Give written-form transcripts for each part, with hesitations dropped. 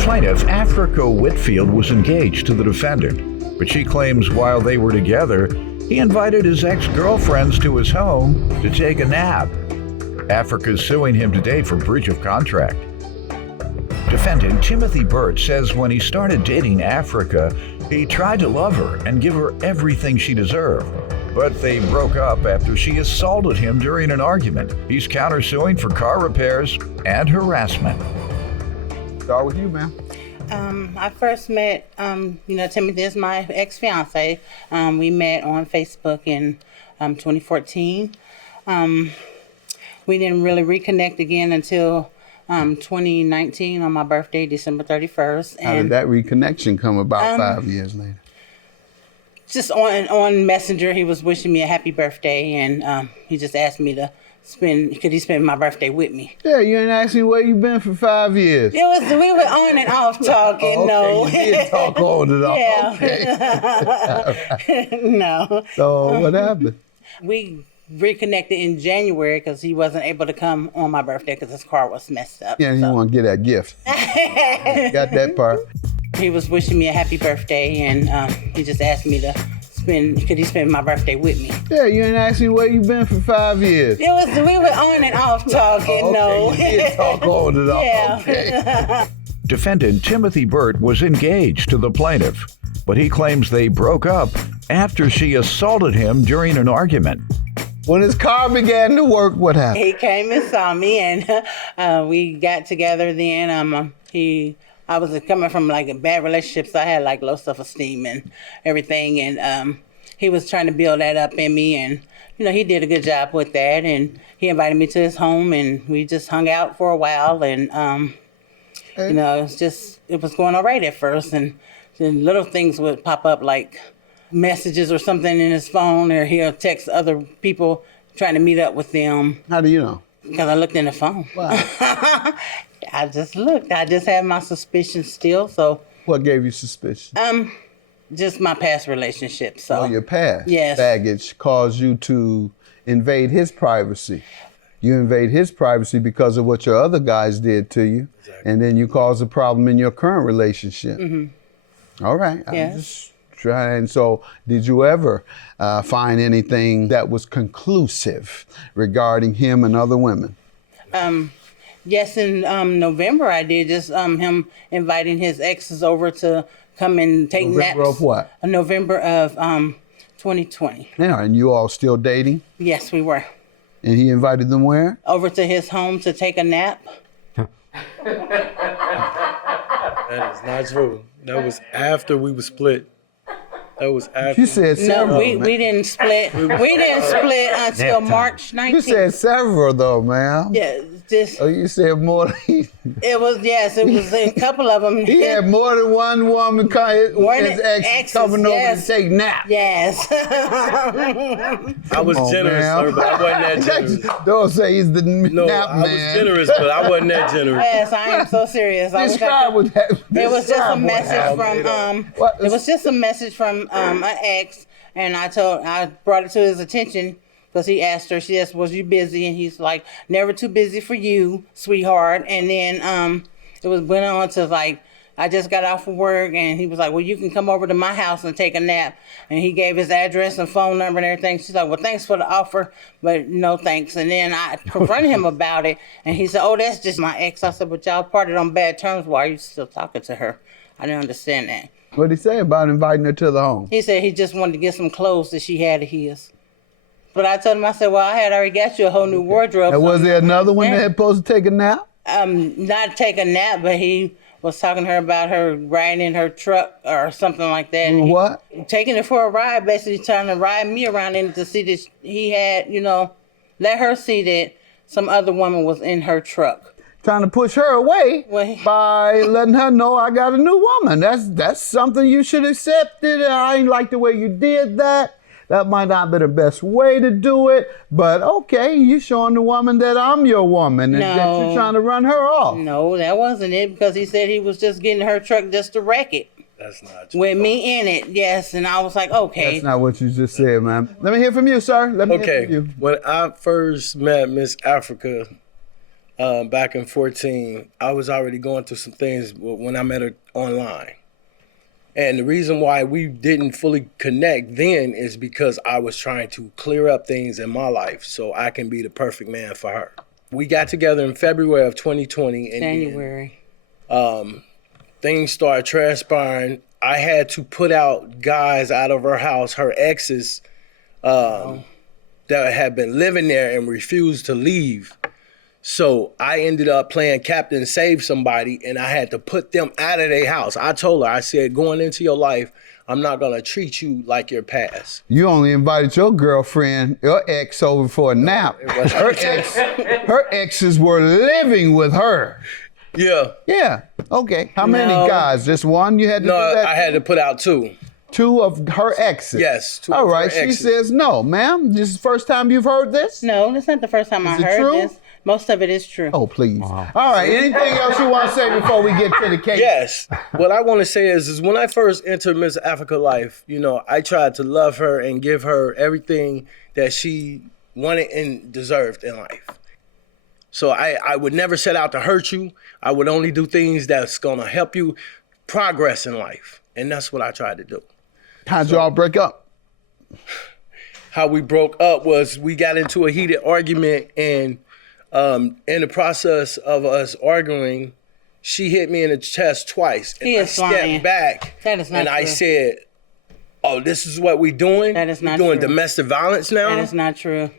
Plaintiff Africa Whitfield was engaged to the defendant, but she claims while they were together, he invited his ex-girlfriends to his home to take a nap. Africa is suing him today for breach of contract. Defendant Timothy Burt says when he started dating Africa, he tried to love her and give her everything she deserved. But they broke up after she assaulted him during an argument. He's countersuing for car repairs and harassment. Start with you, ma'am. I first met, Timothy is my ex-fiance. We met on Facebook in 2014. We didn't really reconnect again until 2019 on my birthday, December 31st. How did that reconnection come about 5 years later? Just on Messenger, he was wishing me a happy birthday, and he just asked me to could he spend my birthday with me? Yeah, you ain't asked me where you been for 5 years. We were on and off talking. Okay, no, you did talk on and off. Yeah. Okay. No. So what happened? We reconnected in January because he wasn't able to come on my birthday because his car was messed up. Yeah, you want to get that gift. Got that part. He was wishing me a happy birthday, and he just asked me to could he spend my birthday with me? Yeah, you ain't asked me where you been for 5 years. We were on and off talking. Okay, no. you did talk on and off. Yeah. Okay. Defendant Timothy Burt was engaged to the plaintiff, but he claims they broke up after she assaulted him during an argument. When his car began to work, what happened? He came and saw me, and we got together then. I was coming from like a bad relationship, so I had like low self-esteem and everything. And he was trying to build that up in me, and he did a good job with that. And he invited me to his home, and we just hung out for a while. And it was going all right at first, and then little things would pop up like messages or something in his phone, or he'll text other people trying to meet up with them. How do you know? Because I looked in the phone. Wow. I just looked. I just had my suspicions still. So what gave you suspicion? Just my past relationship. So your past yes. Baggage caused you to invade his privacy. You invade his privacy because of what your other guys did to you, exactly. And then you caused a problem in your current relationship. Mm-hmm. All right. Yes. I'm just trying. So, did you ever find anything that was conclusive regarding him and other women? Yes, in November I did. Just him inviting his exes over to come and take naps. November of what? November of 2020. Yeah, and you all still dating? Yes, we were. And he invited them where? Over to his home to take a nap. That is not true. That was after we were split. That was after. You said several. No, we didn't split. We didn't split until March 19th. You said several though, ma'am. Yeah, just. Oh, you said more than It was a couple of them. He had more than one woman, his ex coming over to take naps. Yes. I was generous, sir, but I wasn't that generous. Don't say he's the No, nap man. I was generous, but I wasn't that generous. Yes, I am so serious. Describe what happened. It was just a message from It was just a message from an ex, and I brought it to his attention because he asked her. She asked, "Was you busy?" And he's like, "Never too busy for you, sweetheart." And then it went on to like, I just got off of work, and he was like, "Well, you can come over to my house and take a nap." And he gave his address and phone number and everything. She's like, "Well, thanks for the offer, but no thanks." And then I confronted him about it, and he said, "Oh, that's just my ex." I said, "But y'all parted on bad terms. Why are you still talking to her?" I didn't understand that. What did he say about inviting her to the home? He said he just wanted to get some clothes that she had of his. But I told him, I said, "Well, I had already got you a whole new wardrobe." And was there another one that had supposed to take a nap? Not take a nap, but he was talking to her about her riding in her truck or something like that. And what? Taking it for a ride, basically trying to ride me around in to see that he had, let her see that some other woman was in her truck. Trying to push her away by letting her know I got a new woman. That's something you should accept. I ain't like the way you did that. That might not be the best way to do it, but okay, you showing the woman that I'm your woman and that you're trying to run her off. No, that wasn't it, because he said he was just getting her truck just to wreck it. That's not true. With me in it, yes, and I was like, okay. That's not what you just said, man. Let me hear from you, sir. Let me hear from you. When I first met Miss Africa, back in 14, I was already going through some things when I met her online. And the reason why we didn't fully connect then is because I was trying to clear up things in my life so I can be the perfect man for her. We got together in February of 2020. And January. then, things started transpiring. I had to put out guys out of her house, her exes, that had been living there and refused to leave. So I ended up playing Captain Save Somebody, and I had to put them out of their house. I told her, I said, going into your life, I'm not gonna treat you like your past. You only invited your girlfriend, your ex, over for a nap. Her exes were living with her. Yeah. Yeah. Okay. How many guys? Just one? You had to No, do that? I had to put out 2. 2 of her exes. Yes, 2 All of right. her She exes. says, no, ma'am. This is the first time you've heard this? No, that's not the first time I Is it heard true? this. Most of it is true. Oh, please. All right. Anything else you want to say before we get to the case? Yes. What I want to say is when I first entered Miss Africa life, I tried to love her and give her everything that she wanted and deserved in life. So I would never set out to hurt you. I would only do things that's going to help you progress in life. And that's what I tried to do. How'd y'all break up? How we broke up was we got into a heated argument, and in the process of us arguing, she hit me in the chest twice. And He I is lying. stepped back. That is not and I true. said, oh, this is what we doing? That is not We're doing true. domestic violence now? That is not true.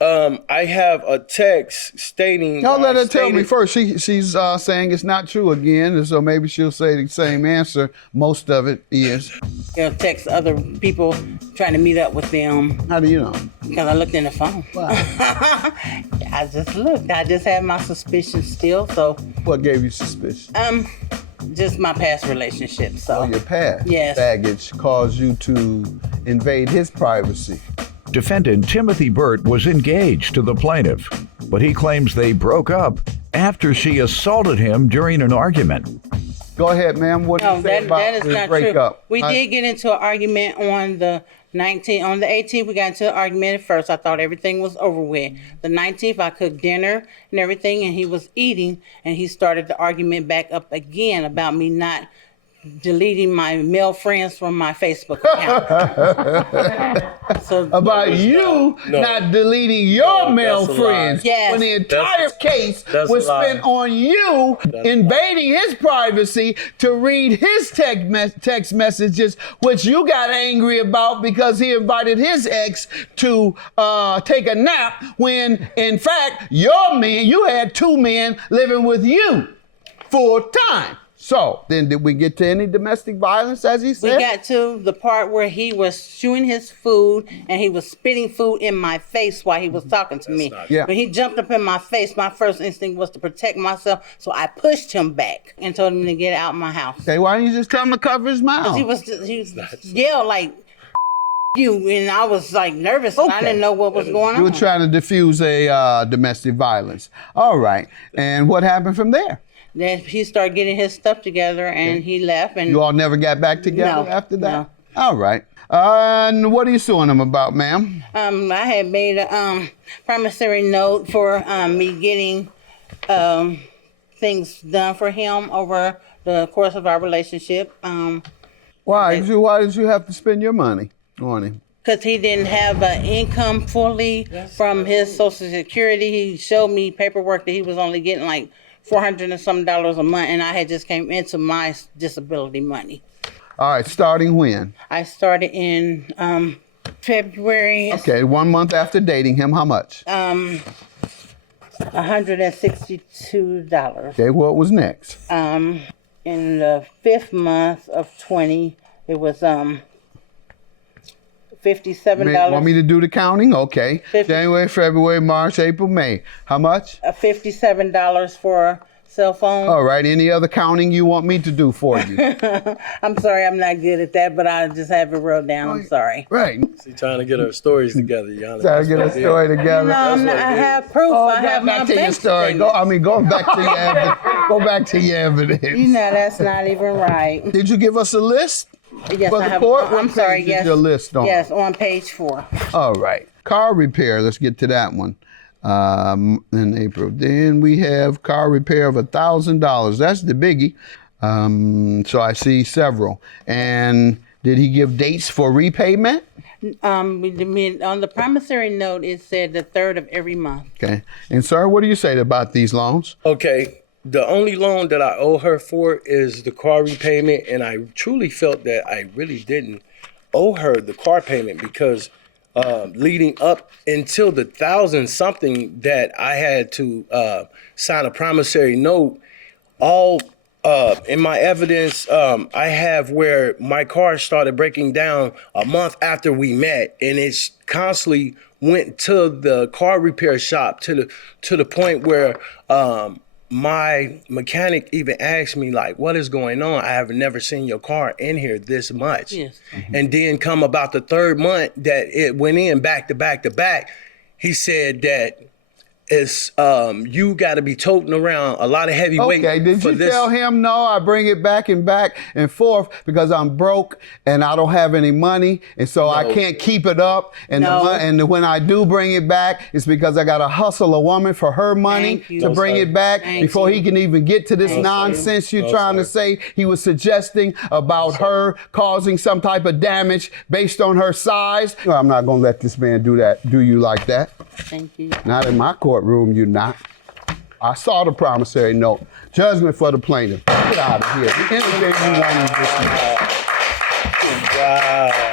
I have a text stating... Y'all let her tell me stated- first. She's saying it's not true again, and so maybe she'll say the same answer. Most of it is. He'll text other people trying to meet up with them How do you know? because I looked in the phone. I just looked. I just had my suspicions still. So, What gave you suspicion? just my past relationship. So, Your past Yes. baggage caused you to invade his privacy. Defendant Timothy Burt was engaged to the plaintiff, but he claims they broke up after she assaulted him during an argument. Go ahead, ma'am. What do no, you say about that is this not breakup? true. We did get into an argument on the 19th. On the 18th, we got into an argument at first. I thought everything was over with. The 19th, I cooked dinner and everything, and he was eating, and he started the argument back up again about me not deleting my male friends from my Facebook account. So About you No. not deleting your male that's a lie. friends Yes. when the entire case that's was a lie. spent on you invading his privacy to read his text messages, which you got angry about because he invited his ex to take a nap when, in fact, you had 2 men living with you full time. So, then did we get to any domestic violence, as he we said? got to the part where he was chewing his food and he was spitting food in my face while he was talking to me. Yeah. When he jumped up in my face, my first instinct was to protect myself, so I pushed him back and told him to get out my house. Okay, why didn't you just tell him to cover his mouth? He was yelled like you, and I was like nervous and I Okay. didn't know what was going You were on. trying to diffuse a domestic violence. All right. And what happened from there? Then he started getting his stuff together and he left. And You all never got back together No, after that? no. All right. And what are you suing him about, ma'am? I had made a promissory note for me getting things done for him over the course of our relationship. Why did you have to spend your money on him? Because he didn't have an income fully from his Social Security. He showed me paperwork that he was only getting like $400 and some a month, and I had just came into my disability money. All right, starting when? I started in February. Okay, 1 month after dating him, how much? $162. Okay, what was next? In the 5th month of 20, it was $57. Want me to do the counting? Okay. 50. January, February, March, April, May. How much? $57 for a cell phone. All right, any other counting you want me to do for you? I'm sorry, I'm not good at that, but I just have it wrote down. I'm sorry. Right. She trying to get her stories together, y'all. Try to get a story together. No, I'm not, I have proof. I have my back to your bank story. statement. Going back to your evidence. Go back to your evidence. You know, that's not even right. Did you give us a list? Yes, For I the have. court? I'm What sorry. page is Yes. your list on? Yes, on page 4. All right. Car repair. Let's get to that one. In April. Then we have car repair of $1,000. That's the biggie. So I see several. And did he give dates for repayment? On the promissory note, it said the 3rd of every month. Okay. And sir, what do you say about these loans? Okay. The only loan that I owe her for is the car repayment, and I truly felt that I really didn't owe her the car payment because leading up until the 1,000-something that I had to sign a promissory note, all in my evidence, I have where my car started breaking down a month after we met, and it's constantly went to the car repair shop to the point where my mechanic even asked me, like, what is going on? I have never seen your car in here this much. Yes. Mm-hmm. And then come about the 3rd month that it went in back to back to back, he said that it's you got to be toting around a lot of heavy weight. Okay, did for you this. tell him no? I bring it back and forth because I'm broke and I don't have any money, and so I can't keep it up. And No. and when I do bring it back, it's because I got to hustle a woman for her money Thank you. to No, bring sir. it back Thank before you. he can even get to this Thank you. nonsense you're No, trying to sir. say. He was suggesting about her causing some type of damage based on her size. No, I'm not gonna let this man do you like that. Thank you. Not in my courtroom, you're not. I saw the promissory note. Judgment for the plaintiff. Get out of here. Anything you want in this. Wow.